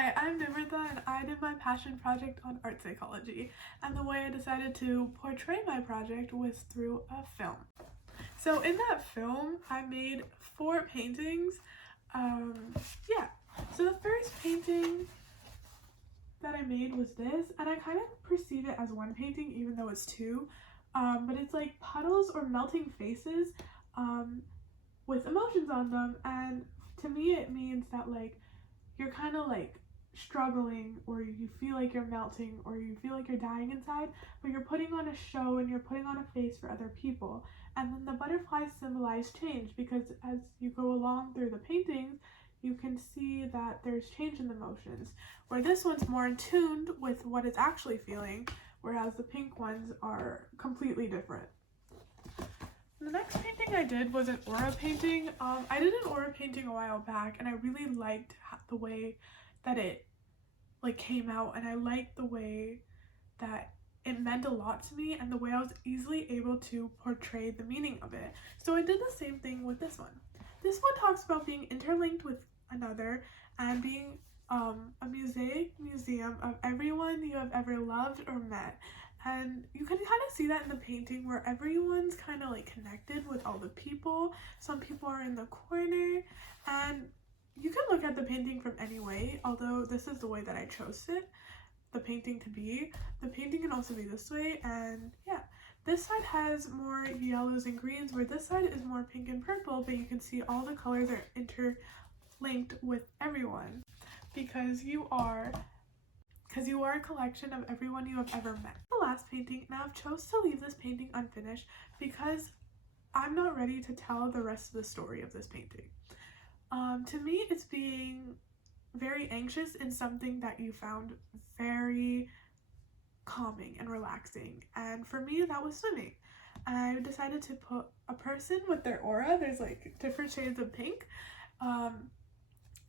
Hi, I'm Nimrita and I did my passion project on art psychology, and the way I decided to portray my project was through a film. So in that film, I made 4 paintings. Yeah, so the first painting that I made was this, and I kind of perceive it as one painting even though it's 2, but it's like puddles or melting faces with emotions on them, and to me it means that like you're kind of like struggling, or you feel like you're melting, or you feel like you're dying inside, but you're putting on a show and you're putting on a face for other people. And then the butterflies symbolize change, because as you go along through the paintings, you can see that there's change in the emotions, where this one's more in tune with what it's actually feeling, whereas the pink ones are completely different. The next painting I did was an aura painting. I did an aura painting a while back, and I really liked the way that it like came out, and I liked the way that it meant a lot to me and the way I was easily able to portray the meaning of it. So I did the same thing with this one. This one talks about being interlinked with another and being a museum of everyone you have ever loved or met. And you can kind of see that in the painting, where everyone's kind of like connected with all the people. Some people are in the corner, and you can look at the painting from any way, although this is the way that I chose the painting to be. The painting can also be this way, and yeah. This side has more yellows and greens, where this side is more pink and purple, but you can see all the colors are interlinked with everyone, because you are a collection of everyone you have ever met. The last painting, now I've chose to leave this painting unfinished because I'm not ready to tell the rest of the story of this painting. To me, it's being very anxious in something that you found very calming and relaxing, and for me that was swimming. I decided to put a person with their aura, there's like different shades of pink,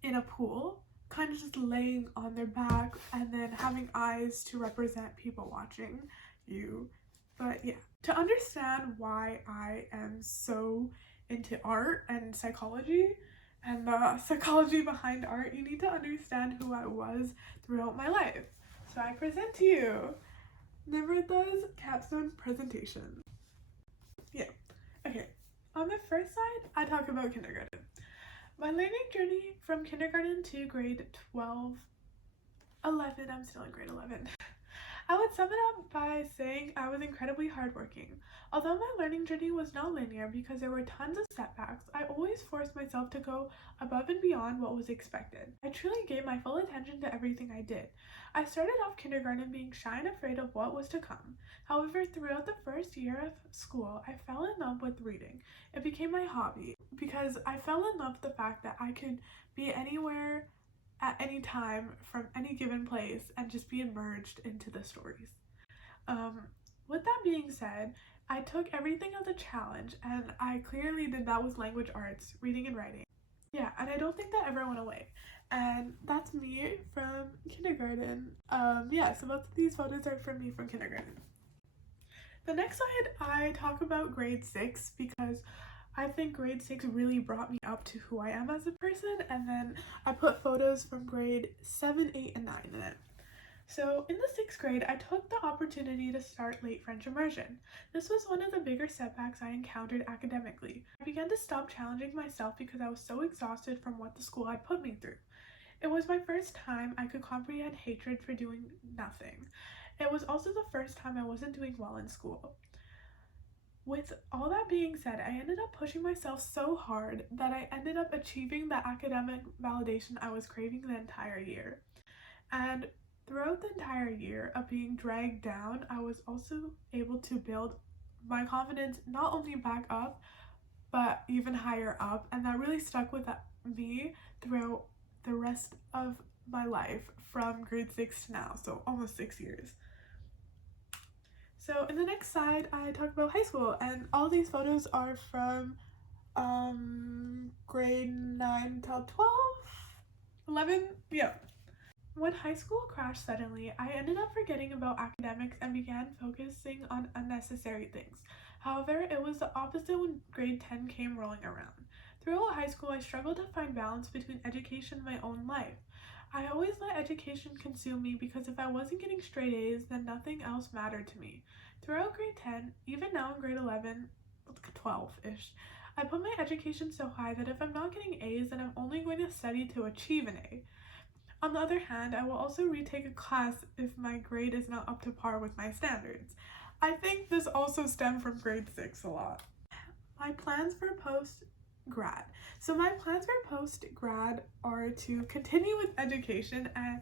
in a pool, kind of just laying on their back and then having eyes to represent people watching you. But yeah, to understand why I am so into art and psychology and the psychology behind art, you need to understand who I was throughout my life. So I present to you Nimrita's capstone presentation. Yeah, okay. On the first side, I talk about kindergarten. My learning journey from kindergarten to grade 12, 11, I'm still in grade 11. I would sum it up by saying I was incredibly hardworking. Although my learning journey was not linear because there were tons of setbacks, I always forced myself to go above and beyond what was expected. I truly gave my full attention to everything I did. I started off kindergarten being shy and afraid of what was to come. However, throughout the first year of school, I fell in love with reading. It became my hobby because I fell in love with the fact that I could be anywhere at any time from any given place and just be immersed into the stories. With that being said, I took everything as a challenge, and I clearly did that with language arts, reading and writing. Yeah, and I don't think that ever went away. And that's me from kindergarten. Yeah, so both of these photos are from me from kindergarten. The next slide, I talk about grade 6 because I think grade 6 really brought me up to who I am as a person, and then I put photos from grade 7, 8, and 9 in it. So in the 6th grade, I took the opportunity to start late French immersion. This was one of the bigger setbacks I encountered academically. I began to stop challenging myself because I was so exhausted from what the school had put me through. It was my first time I could comprehend hatred for doing nothing. It was also the first time I wasn't doing well in school. With all that being said, I ended up pushing myself so hard that I ended up achieving the academic validation I was craving the entire year. And throughout the entire year of being dragged down, I was also able to build my confidence not only back up, but even higher up, and that really stuck with me throughout the rest of my life from grade 6 to now, so almost 6 years. So in the next slide, I talk about high school, and all these photos are from grade 9 till 12, 11, yeah. When high school crashed suddenly, I ended up forgetting about academics and began focusing on unnecessary things. However, it was the opposite when grade 10 came rolling around. Throughout high school, I struggled to find balance between education and my own life. I always let education consume me because if I wasn't getting straight A's, then nothing else mattered to me. Throughout grade 10, even now in grade 11, 12-ish, I put my education so high that if I'm not getting A's, then I'm only going to study to achieve an A. On the other hand, I will also retake a class if my grade is not up to par with my standards. I think this also stemmed from grade 6 a lot. My plans for post-grad. So my plans for post-grad are to continue with education and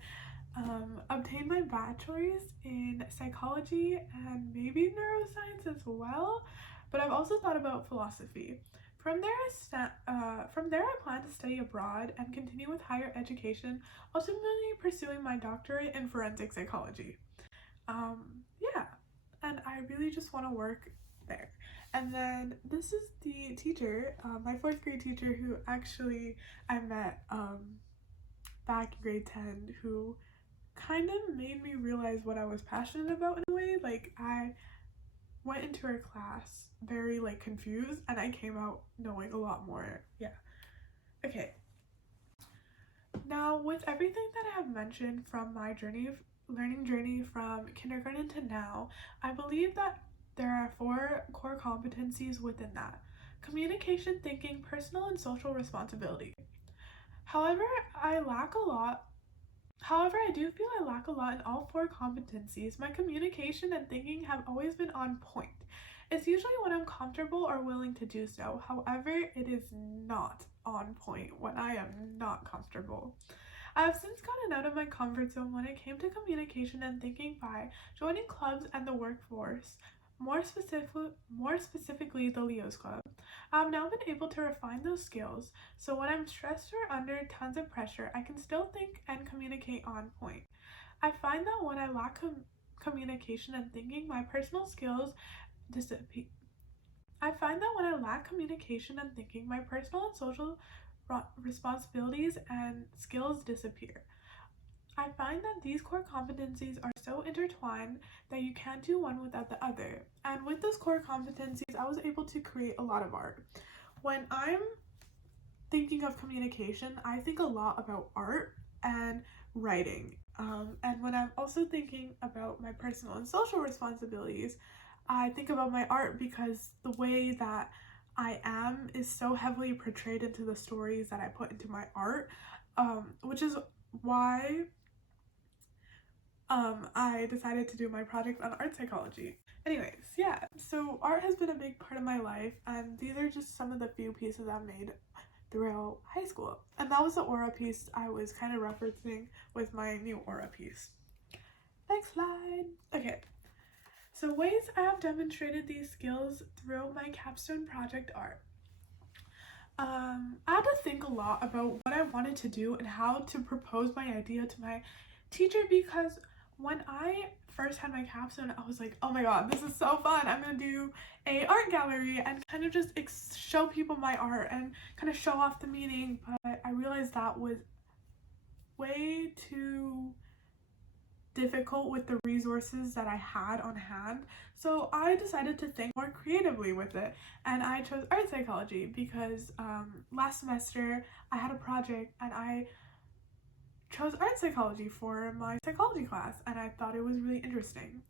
obtain my bachelor's in psychology and maybe neuroscience as well, but I've also thought about philosophy. From there, I plan to study abroad and continue with higher education, ultimately pursuing my doctorate in forensic psychology. Yeah, and I really just want to work there. And then this is the teacher, my 4th grade teacher, who actually I met back in grade 10, who kind of made me realize what I was passionate about in a way. Like, I went into her class very confused and I came out knowing a lot more. Yeah. Okay. Now, with everything that I have mentioned from my learning journey from kindergarten to now, I believe that there are 4 core competencies within that: communication, thinking, personal and social responsibility. However, I do feel I lack a lot in all 4 competencies. My communication and thinking have always been on point. It's usually when I'm comfortable or willing to do so. However, it is not on point when I am not comfortable. I have since gotten out of my comfort zone when it came to communication and thinking by joining clubs and the workforce, more specifically the Leo's Club. I have now been able to refine those skills, so when I'm stressed or under tons of pressure, I can still think and communicate on point. I find that when I lack communication and thinking, my personal skills disappear. I find that when I lack communication and thinking, my personal and social responsibilities and skills disappear. I find that these core competencies are so intertwined that you can't do one without the other. And with those core competencies, I was able to create a lot of art. When I'm thinking of communication, I think a lot about art and writing. And when I'm also thinking about my personal and social responsibilities, I think about my art because the way that I am is so heavily portrayed into the stories that I put into my art, which is why I decided to do my project on art psychology. Anyways, yeah, so art has been a big part of my life, and these are just some of the few pieces I've made throughout high school. And that was the aura piece I was kind of referencing with my new aura piece. Next slide. Okay, so ways I have demonstrated these skills throughout my capstone project are I had to think a lot about what I wanted to do and how to propose my idea to my teacher, because when I first had my capstone, I was like, oh my god, this is so fun. I'm gonna do a art gallery and kind of just show people my art and kind of show off the meaning, but I realized that was way too difficult with the resources that I had on hand. So I decided to think more creatively with it, and I chose art psychology because last semester I had a project and I chose art psychology for my psychology class, and I thought it was really interesting.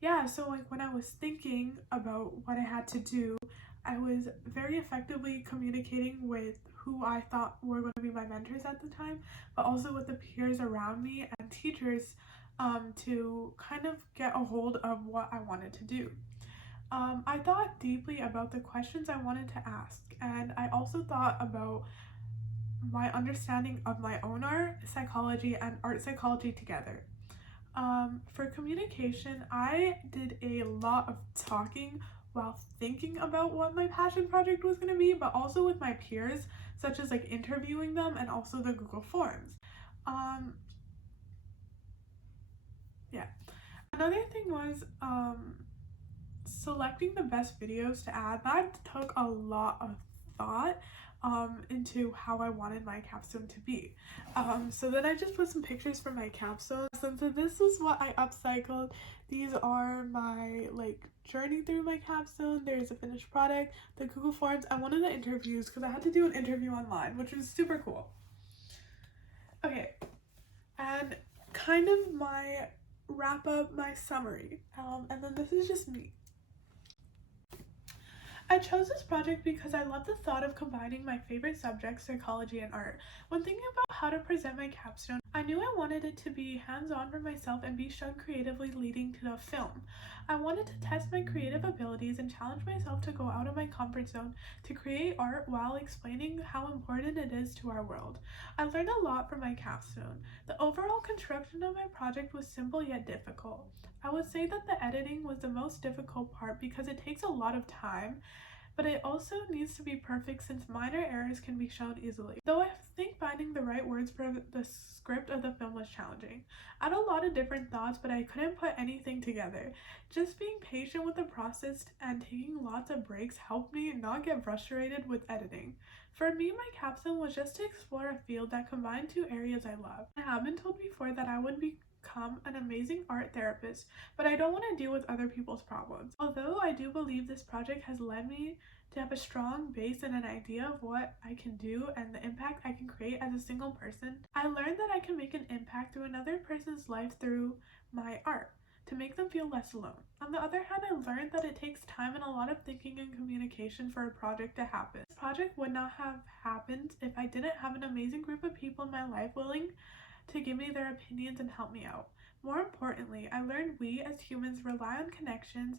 Yeah, so when I was thinking about what I had to do, I was very effectively communicating with who I thought were going to be my mentors at the time, but also with the peers around me and teachers, to kind of get a hold of what I wanted to do. I thought deeply about the questions I wanted to ask, and I also thought about my understanding of my own art psychology and art psychology together. For communication, I did a lot of talking while thinking about what my passion project was going to be, but also with my peers, such as interviewing them and also the Google Forms. Yeah. Another thing was selecting the best videos to add. That took a lot of thought, into how I wanted my capstone to be. So then I just put some pictures from my capstone. So this is what I upcycled. These are my journey through my capstone. There's a finished product, the Google Forms, and one of the interviews because I had to do an interview online, which was super cool. Okay, and kind of my wrap up, my summary, and then this is just me. I chose this project because I love the thought of combining my favorite subjects, psychology and art. When thinking about how to present my capstone, I knew I wanted it to be hands-on for myself and be shown creatively leading to a film. I wanted to test my creative abilities and challenge myself to go out of my comfort zone to create art while explaining how important it is to our world. I learned a lot from my capstone. The overall construction of my project was simple yet difficult. I would say that the editing was the most difficult part because it takes a lot of time, but it also needs to be perfect since minor errors can be shown easily. Though I think finding the right words for the script of the film was challenging. I had a lot of different thoughts, but I couldn't put anything together. Just being patient with the process and taking lots of breaks helped me not get frustrated with editing. For me, my capstone was just to explore a field that combined two areas I love. I have been told before that I would become an amazing art therapist, but I don't want to deal with other people's problems. Although I do believe this project has led me to have a strong base and an idea of what I can do and the impact I can create as a single person, I learned that I can make an impact through another person's life through my art to make them feel less alone. On the other hand, I learned that it takes time and a lot of thinking and communication for a project to happen. This project would not have happened if I didn't have an amazing group of people in my life willing to give me their opinions and help me out. More importantly, I learned we as humans rely on connections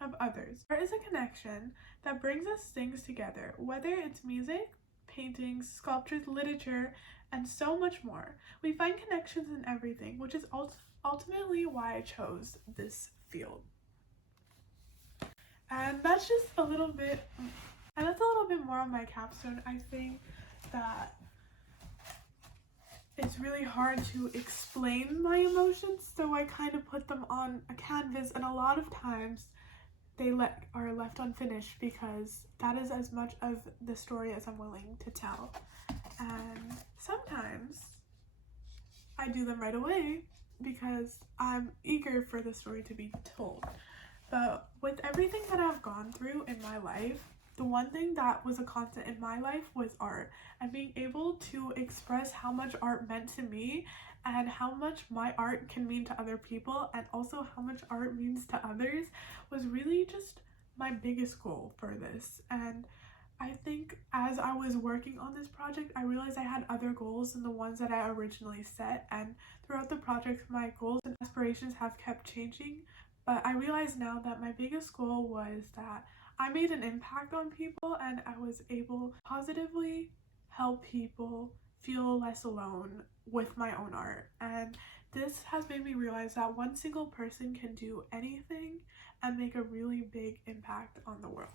of others. Art is a connection that brings us things together, whether it's music, paintings, sculptures, literature, and so much more. We find connections in everything, which is ultimately why I chose this field. And that's just a little bit, more on my capstone. I think that it's really hard to explain my emotions, so I kind of put them on a canvas, and a lot of times they are left unfinished because that is as much of the story as I'm willing to tell. And sometimes I do them right away because I'm eager for the story to be told. But with everything that I've gone through in my life, the one thing that was a constant in my life was art, and being able to express how much art meant to me and how much my art can mean to other people and also how much art means to others was really just my biggest goal for this. And I think as I was working on this project, I realized I had other goals than the ones that I originally set, and throughout the project my goals and aspirations have kept changing, but I realize now that my biggest goal was that I made an impact on people and I was able to positively help people feel less alone with my own art. And this has made me realize that one single person can do anything and make a really big impact on the world.